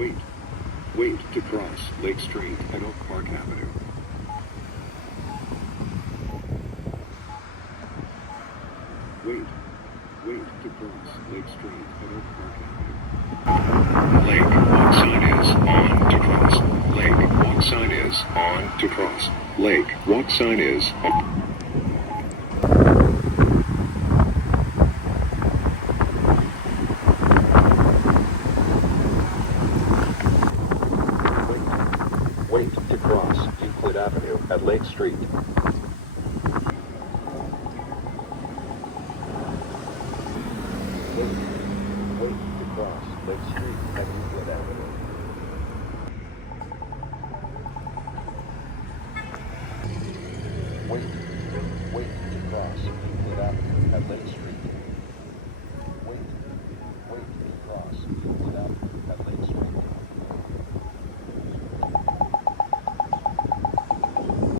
Wait. Wait to cross Lake Street at Oak Park Avenue. Wait. Wait to cross Lake Street at Oak Park Avenue. Lake walk sign is on to cross. Lake walk sign is on to cross. Lake walk sign is on. Wait to cross Euclid Avenue at Lake Street. Wait to cross Lake Street at Euclid Avenue. Wait to cross Euclid Avenue.